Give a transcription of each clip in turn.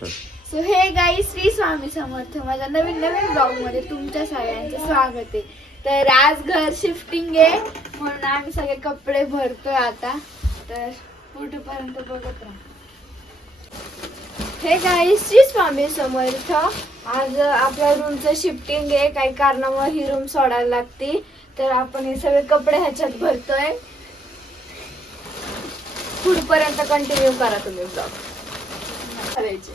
So हे गाई श्री स्वामी समर्थ माझ्या नवीन ब्लॉग मध्ये तुमच्या सगळ्यांचं स्वागत आहे. तर आज घर शिफ्टिंग आहे म्हणून आम्ही सगळे कपडे भरतोय आता. तर कुठेपर्यंत बघत राहा. हे गाई श्री स्वामी समर्थ. आज आपल्या रूमचं शिफ्टिंग आहे. काही कारणामुळे ही रूम सोडायला लागते. तर आपण हे सगळे कपडे ह्याच्यात भरतोय. पुढपर्यंत कंटिन्यू करा तुम्ही ब्लॉग.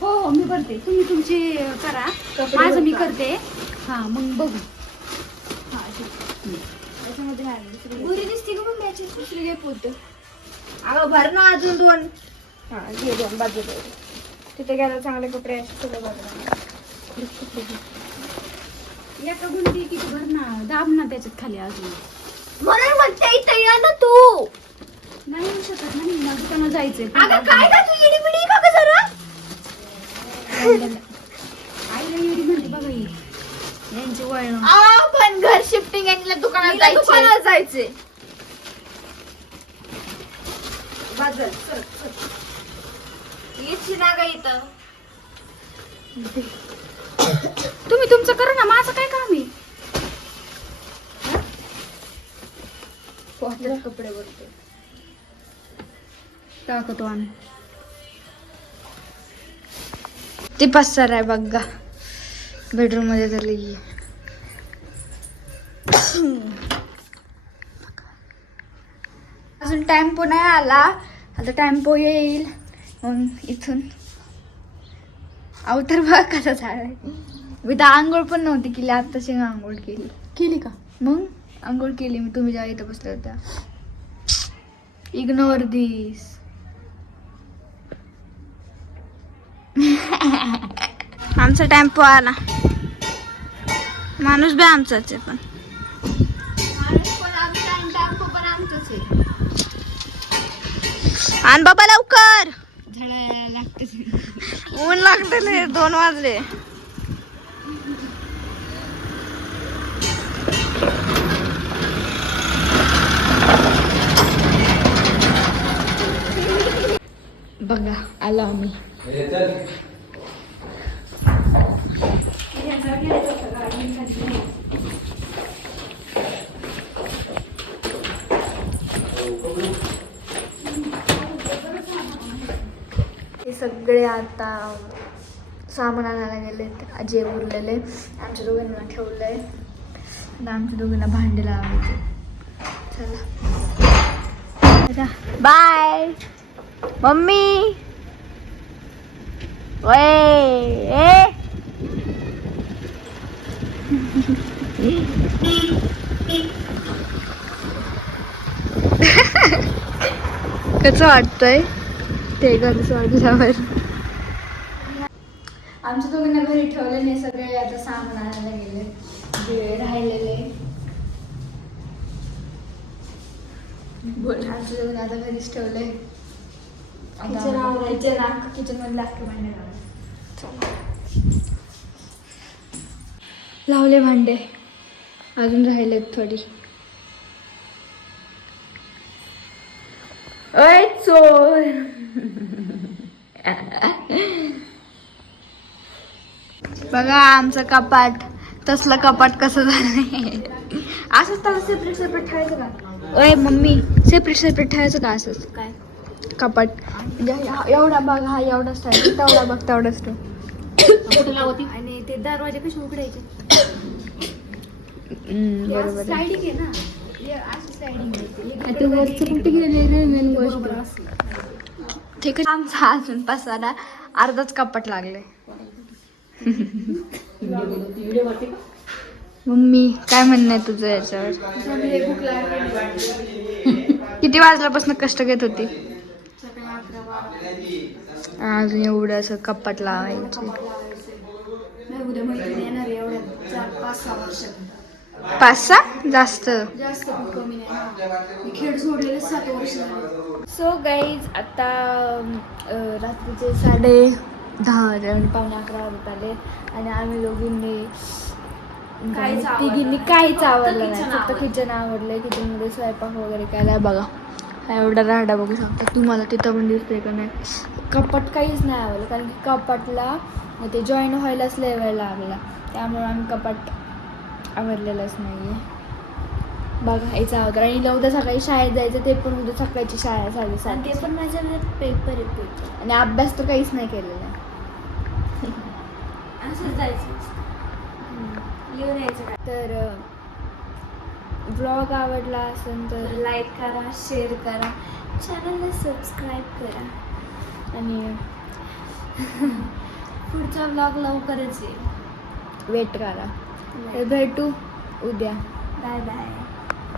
हो हो मी करते, तुम्ही तुमची करा, माझं मी करते. हा मग बघू. हा त्याच्यामध्ये गुरी दिसते का मग त्याची दुसरी घे पोत. अगं भर ना अजून दोन. हा घे दोन बाजूला. तिथे गेला चांगले कपडे सगळं बाजूला. एका गुंडी किती भर ना, दाब ना त्याच्यात खाली अजून. म्हणून म्हणते इथे या ना तू. नाही येऊ शकत ना मी, माझं त्यांना जायचंय. अगं काय का तू येडी बिडी का ग जरा. आईला एवढी म्हणते बघा ही यांची वळण. पण घर शिफ्टिंग आणि दुकानात जायचे. बाजल चल येची ना ग इथं. तुम्ही तुमचं करा ना, माझं काय काम आहे. कपडे भरतो टाकतो आम्ही. ती पसार आहे बघा बेडरूम मध्ये. तर लई अजून टेम्पो नाही आला. आता टेम्पो येईल मग इथून. अवतर बघ कसं झालंय. मी तर आंघोळ पण नव्हती केली, आत्ताशी आंघोळ केली का? मग आंघोळ केली मी. तुम्ही जेव्हा इथं बसल्या होत्या. इग्नोर दिस. आमचा टेम्पो आला. माणूस बी आमचाच आहे पण. आण बाबा लवकर. झाडायला लागते. ऊन लागतले. 2 वाजले. बघा आलो आम्ही. हे सगळे आता सामान आणायला गेलेत. अजय उरलेले आमच्या दोघांना ठेवलंय. आता आमच्या दोघांना भांडे लावायचे. चला बाय मम्मी. ए कसं वाटतंय ते घर सोडल्यावर. आमच्या दोघांना घरी ठेवले नाही. सगळे आता सामान आणायला गेले. जे राहिलेले बोल. आमच्या दोघांना आता घरीच ठेवले. किचन मध्ये लागतो भांडे लावले. भांडे अजून राहिलेत थोडी. अय चोर. बघा आमचं कपाट. तसलं कपाट कसं झालंय. असंच त्याला सेपरेट ठेवायचं का. अय मम्मी सेपरेट ठेवायचं का असंच काय कपाट. म्हणजे एवढा बघ हा एवढाच ठेवायचा. तेवढा बघ तेवढाच ठेव. आणि ते दरवाजे कसे उघडायचे. बरोबर स्लायडिंग आहे ना. अशी स्लायडिंग ठीक आहे. आमचा अजून पसारा अर्धाच कपाट लागले. मम्मी काय म्हणणं आहे तुझं याच्यावर. किती वाजल्यापासून कष्ट घेत होती. अजून एवढं असं कपाट लावायचं. 5-6 जास्त कमी नाही. खेळ सोडलेले 7 वर्ष. सो गाईज आता रात्रीचे 10:30 पावणे 11 वाजत आले. आणि आम्ही दोघींनी तिघींनी काहीच आवडलं नाही. फक्त किचन आवडलंय. किचनमध्ये स्वयंपाक वगैरे केलाय बघा. एवढा राहडा बघू शकता तुम्हाला. तिथं पण दिसतंय का नाही. कपाट काहीच नाही आवडलं, कारण की कपाटला ते जॉईन व्हायलाच लय वेळ लागला, त्यामुळे आम्ही कपाट आवडलेलंच नाही आहे. बघायचं अगोदर. आणि उद्या सकाळी शाळेत जायचं, ते पण उद्या सकाळची शाळा झाली आणि ते पण माझ्याकडे पेपर आहे पेपर. आणि अभ्यास तर काहीच नाही केलेला. असंच जायचं लिहून यायचं काय. तर ब्लॉग आवडला असेल तर लाईक करा, शेअर करा, चॅनलला सबस्क्राईब करा. आणि पुढचा ब्लॉग लवकरच येईल. वेट करा. तर भेटू उद्या. Bye bye.